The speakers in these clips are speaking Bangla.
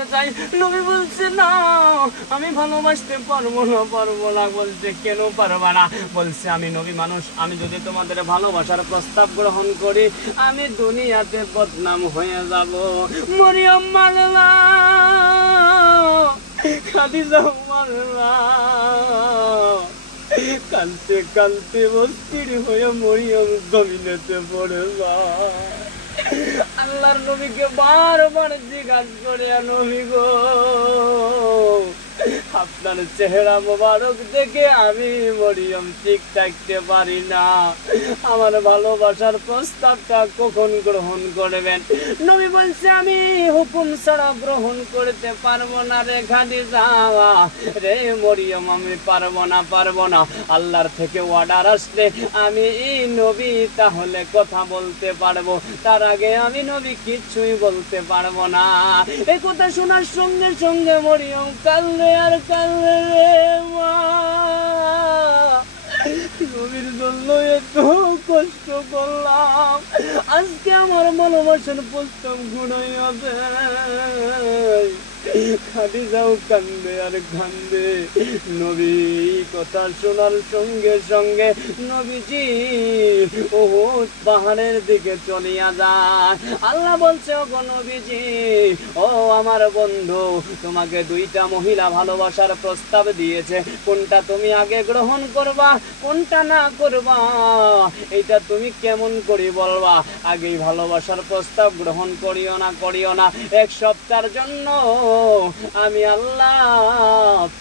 ভালোবাসতে চাই। নবী বলছে না, আমি ভালোবাসতে পারবো না। বলছে কেন পারবা না? বলছে আমি নবী মানুষ, আমি যদি তোমাদের ভালোবাসার প্রস্তাব গ্রহণ করি আমি দুনিয়াতে বদনাম হয়ে যাব। মরিয়ম মারলা, খাদিজা মারলা, কানতে কানতে অস্থির হয়ে মরিয়ম জমিনেতে পড়ে যায়। আল্লাহর নবীকে বারবার জিজ্ঞাসা করে, নবী গো, আপনার চেহারা মোবারক দেখে আমি মরিয়ম ঠিক থাকতে পারি না, আমার ভালোবাসার প্রস্তাবটা কখন গ্রহণ করবেন? নবী বলছে আমি হুকুম ছাড়া গ্রহণ করতে পারবো না রে খাদিজা, রে মরিয়ম আমি পারবো না। আল্লাহর থেকে অর্ডার আসলে আমি নবী তাহলে কথা বলতে পারবো, তার আগে আমি নবী কিচ্ছুই বলতে পারবো না। এই কথা শোনার সঙ্গে সঙ্গে মরিয়ম কাঁদলে আর কাঁদলে রে মা, নবীর জন্য এত কষ্ট করলাম, আজকে আমার ভালোবাসার প্রস্তাব ঘুরাই হবে। খাদিজাও কান্দে আর কান্দে। নবী কথা শোনার সঙ্গে সঙ্গে নবীজি উহুদ পাহাড়ের দিকে চলিয়া যায়। আল্লাহ বলছে, ও গো নবীজি, ও আমার বন্ধু, তোমাকে দুইটা মহিলা ভালোবাসার প্রস্তাব দিয়েছে, কোনটা তুমি আগে গ্রহণ করবা, কোনটা না করবা, এইটা তুমি কেমন করে বলবা? আগেই ভালোবাসার প্রস্তাব গ্রহণ করিও না। এক সপ্তাহের জন্য আমি আল্লাহ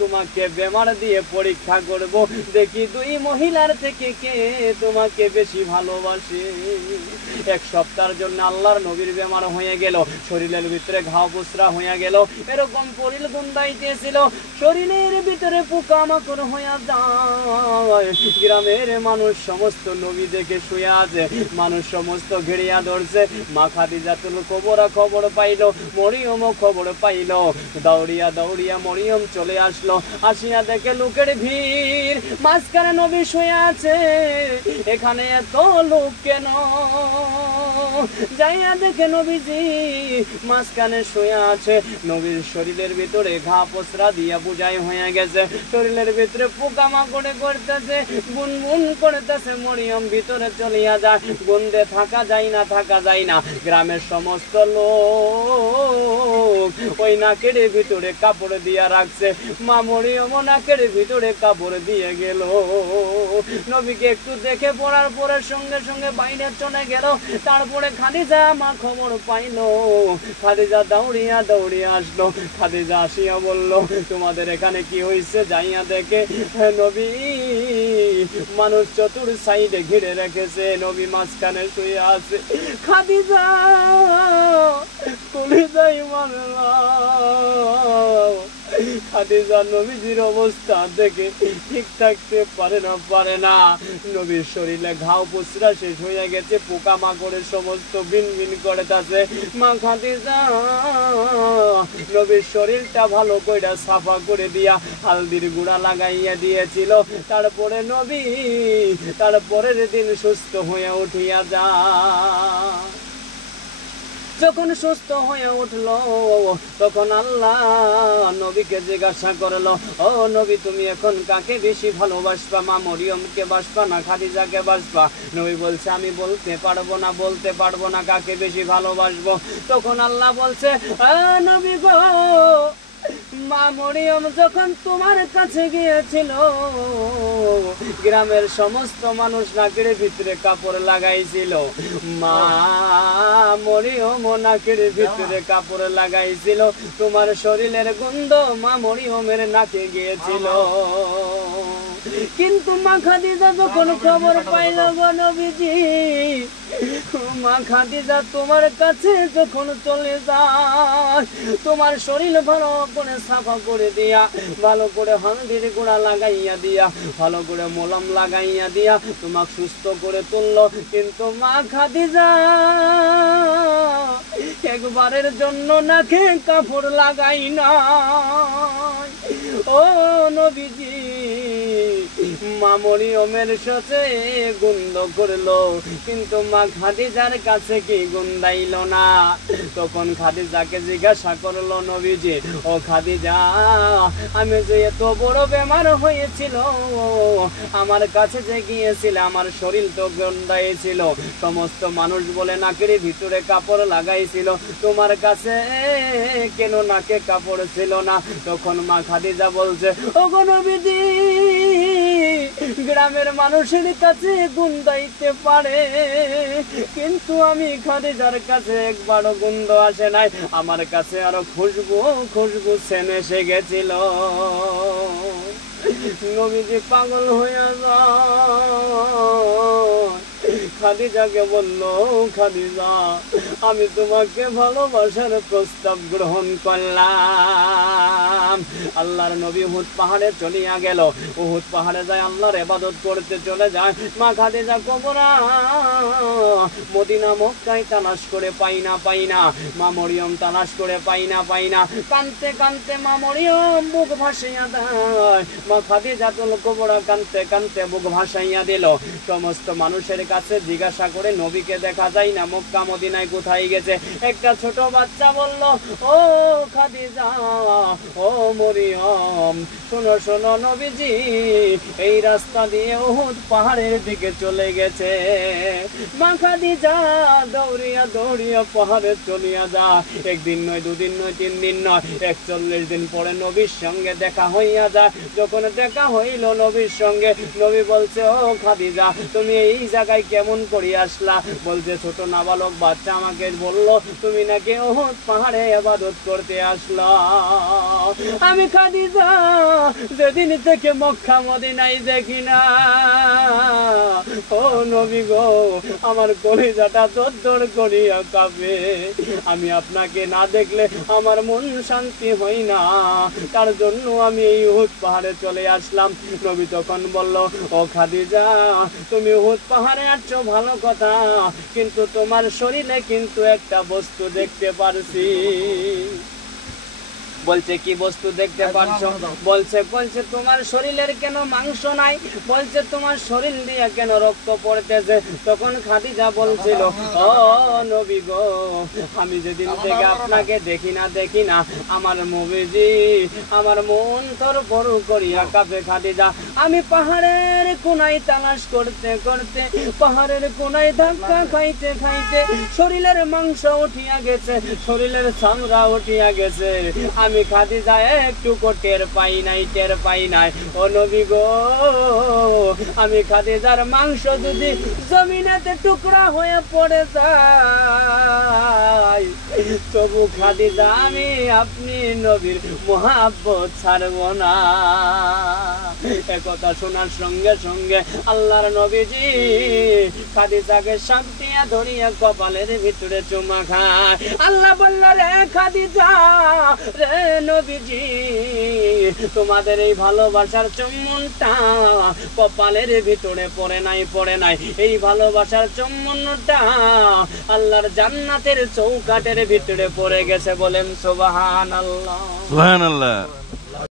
তোমাকে বেমার দিয়ে পরীক্ষা করব, দেখি দুই মহিলার থেকে কে তোমাকে বেশি ভালোবাসে। এক সপ্তাহের জন্য আল্লাহর নবীর বেমার হয়ে গেল, শরীরের ভিতরে ঘাও পুসরা হয়ে গেল, এরকম পরিল গুন্দাইতেছিল, শরীরের ভিতরে পোকামাকড় হয়ে যায়। গ্রামের মানুষ সমস্ত নবী দেখে শুয়ে আছে, মানুষ সমস্ত ঘেরিয়া ধরছে। মা খাদিজাতুল কুবরা খবর পাইল, মরিয়মও খবর পাইল, দৌড়িয়া মরিয়ম চলে আসলো। আসিয়া দেখে লোকের ভিড়, মাঝখানে নবী শুয়ে আছে, এখানে এত লোক কেন? যাইয়া দেখে নবীজি মাঝখানে শুয়ে আছে, নবীর শরীরের ভিতরে ঘা পসরা দিয়া বুঝাই হয়ে গেছে, শরীরের ভিতরে পোকামাকড়ে করতেছে, বুনবুন করতেছে। মরিয়ম ভিতরে চলিয়া যায়, গন্ধে থাকা যায় না। গ্রামের সমস্ত লোক ওই নাকের ভিতরে কাপড় দিয়া রাখছে, মা মরিয়ম নাকের ভিতরে কাপড় দিয়ে গেল। নবীকে একটু দেখে পড়ার পরে সঙ্গে সঙ্গে বাইরে চলে গেল। তারপরে খাদিজা মা খবর পাইল, খাদিজা দৌড়িয়া আসলো। খাদিজা আসিয়া বলল, তোমাদের এখানে কি হয়েছে? যাইয়া দেখে নবী মানুষ চতুর সাইডে ঘিরে রেখেছে, নবী মাঝখানে শুয়ে আছে। খাদিজা কলিজাই মারলা। খাদিজা নবীজির অবস্থা দেখে ঠিক থাকতে পারে না। নবীর শরীরে ঘাও পুসরা শেষ হয়ে গেছে, পোকামাকড়ের সমস্ত ভিন করতেছে। মা খাদিজা নবীর শরীরটা ভালো কইরা সাফা করে দিয়া হালদির গুঁড়া লাগাইয়া দিয়েছিল। তারপরে নবী তারপরের দিন সুস্থ হয়ে উঠিয়া যায়। যখন সুস্থ হয়ে উঠলো তখন আল্লাহ নবীকে জিজ্ঞাসা করলো, ও নবী, তুমি এখন কাকে বেশি ভালোবাসবা? মা মরিয়মকে বাসবা না খাদিজাকে বাসবা? নবী বলছে, আমি বলতে পারবো না কাকে বেশি ভালোবাসবো। তখন আল্লাহ বলছে, নবী গো, মা মরিয়ম যখন তোমার কাছে গিয়েছিল, গ্রামের সমস্ত মানুষ নাকের ভিতরে কাপড় লাগাইছিল, মা মরিয়ম নাকের ভিতরে কাপড় লাগাইছিল, তোমার শরীরের গন্ধ মা মরিয়মের নাকে গিয়েছিল। কিন্তু মা খাদিজা যখন খবর পাইল, গো নবীজি, মা খাদিজা তোমার কাছে যখন চলে যায়, তোমার শরীর ভালো করে সাফা করে দিয়া, ভালো করে হলদির গুঁড়া লাগাইয়া দিয়া, ভালো করে মলম লাগাইয়া দিয়া তোমাকে সুস্থ করে তুললো। কিন্তু মা খাদিজা একবারের জন্য নাকে কাপড় লাগাই না। ও নবীজি, মা মরিয়মের সাথে গুন্দ করলো, কিন্তু মা খাদিজার কাছে কি গুন্দাইল না। তখন খাদিজাকে জিজ্ঞাসা করলো নবীজি, ও খাদিজা, আমি যে এত বড় বেমার হয়েছিল, আমার কাছে যে গিয়েছিল আমার শরীর তো গন্ধাইছিল, সমস্ত মানুষ বলে নাকের ভিতরে কাপড় লাগাইছিল, তোমার কাছে কেন নাকে কাপড় ছিল না। তখন মা খাদিজা বলছে, ও গো নবীজি, গ্রামের মানুষের কাছে গুন্দাইতে পারে, কিন্তু আমি খাদিজার কাছে একবারও গন্ধ আসে নাই, আমার কাছে আরো খুশবু সেন এসে গেছিল। নবীজি পাগল হইয়া যায়। খাদিজাকে বলল, খাদিজা, আমি তোমাকে ভালোবাসার প্রস্তাব গ্রহণ করলাম। আল্লাহর নবী উহুদ পাহাড়ে চলিয়া গেল। উহুদ পাহাড়ে যায় আল্লাহর ইবাদত করতে চলে যায়। মা খাদিজা কবরা মদিনা মক্কায় তালাশ করে পাই না। মা মরিয়ম তালাশ করে পাই না। কানতে মা মরিয়ম বুক ভাসাইয়া দেয়। মা খাদিজাতুল কুবরা কানতে বুক ভাসাইয়া দিল। সমস্ত মানুষের কাছে জিজ্ঞাসা করে নবীকে দেখা যায় না, মক্কা মদিনায় কোথায় গেছে। একটা ছোট বাচ্চা বলল, ও খাদিজা, ও মরিয়ম, শোনো নবীজি এই রাস্তা দিয়ে উহুদ পাহাড়ের দিকে চলে গেছে। মা খাদিজা দৌড়িয়া পাহাড়ে চলিয়া যা। একদিন নয়, দুদিন নয়, 3 দিন নয়, 41 দিন পরে নবীর সঙ্গে দেখা হইয়া যায়। যখন দেখা হইল নবীর সঙ্গে, নবী বলছে, ও খাদিজা, তুমি এই জায়গায় কেমন করে আসলা? বলছে, ছোট নাবালক বাচ্চা আমাকে বললো তুমি নাকি উহুদ পাহাড়ে ইবাদত করতে আসলা। আমি খাদিজা যেদিন থেকে মক্কা মদিনায় দেখি না, ও নবী গো, আমার কলিজাটা দরদর করিয়া কাঁপে। আমি আপনাকে না দেখলে আমার মন শান্তি হয় না, তার জন্য আমি এই উহুদ পাহাড়ে চলে আসলাম। নবী তখন বলল, ও খাদিজা, তুমি উহুদ পাহাড়ে আসছো ভালো কথা, কিন্তু তোমার শরীরে কিন্তু একটা বস্তু দেখতে পারছি। বলছে, কি বস্তু দেখতে পারছো? বলছে তোমার শরীরের কেন মাংস নাই? বলছে, তোমার শরীর দিয়ে কেন রক্ত পড়তেছে? তখন খাদিজা বলছিল, ও নবী গো, আমি যেদিন থেকে আপনাকে দেখি না আমার নবীজি, আমার মন তরফর করিয়া কাঁপে। খাদিজা, আমি পাহাড়ের কোনায় তালাশ করতে পাহাড়ের কোনায় ধাক্কা খাইতে শরীরের মাংস উঠিয়া গেছে, শরীরের চামড়া উঠিয়া গেছে। আমি খাদিজা একটু টের পাই নাই। ও নবী গো, আমি খাদিজার মাংস যদি জমিনেতে টুকরা হয়ে পড়ে যায়, তবু খাদিজা আমি আপনি নবীর মুহাব্বত ছাড়ব না। একথা শোনার সঙ্গে সঙ্গে আল্লাহর নবীজি খাদিজাকে সামটিয়া ধরিয়া কপালের ভিতরে চুমা খায়। আল্লাহ বলল, রে খাদিজা, রে নবীজি, তোমাদের এই ভালোবাসার চুম্বনটা কপালের ভিতরে পড়ে নাই। এই ভালোবাসার চুম্বনটা আল্লাহর জান্নাতের চৌকাঠের ভিতরে পড়ে গেছে। বলেন সুবহানাল্লাহ।